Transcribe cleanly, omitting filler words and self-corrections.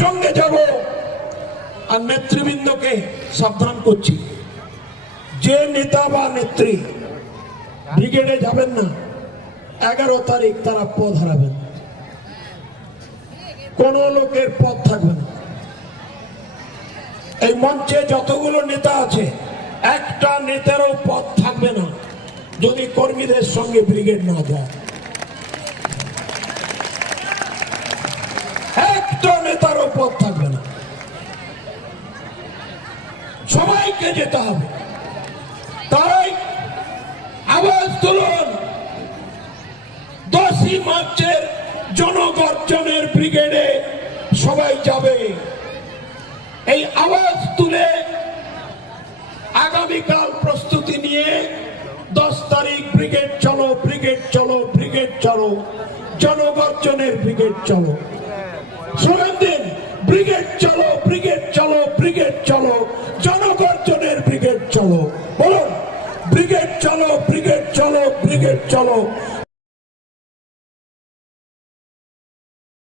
সঙ্গে যাব। আর নেতৃবৃন্দকে সাবধান করছি, যে নেতা বা নেত্রী ব্রিগেডে যাবেন না, 11 তারিখ তারা পদ হারাবেন। কোন লোকের পদ থাকবে না। এই মঞ্চে যতগুলো নেতা আছে, একটা নেতারও পদ থাকবে না যদি কর্মীদের সঙ্গে ব্রিগেড না যায়। একটা নেতারও পদ থাকবে না, সবাইকে যেতে হবে। তাই আওয়াজ তুলুন, 10ই মার্চের জনগর্জনের ব্রিগেডে সবাই যাবে। এই আওয়াজ তুলে আগামীকাল প্রস্তুতি নিয়ে 10 তারিখ ব্রিগেড চলো, ব্রিগেড চলো, ব্রিগেড চলো, জনগর্জনের ব্রিগেড চলো। স্লোগান দিন, ব্রিগেড চলো, ব্রিগেড চলো, ব্রিগেড চলো, জনগর্জনের ব্রিগেড চলো। বলুন, ব্রিগেড চলো, ব্রিগেড চলো, ব্রিগেড চলো।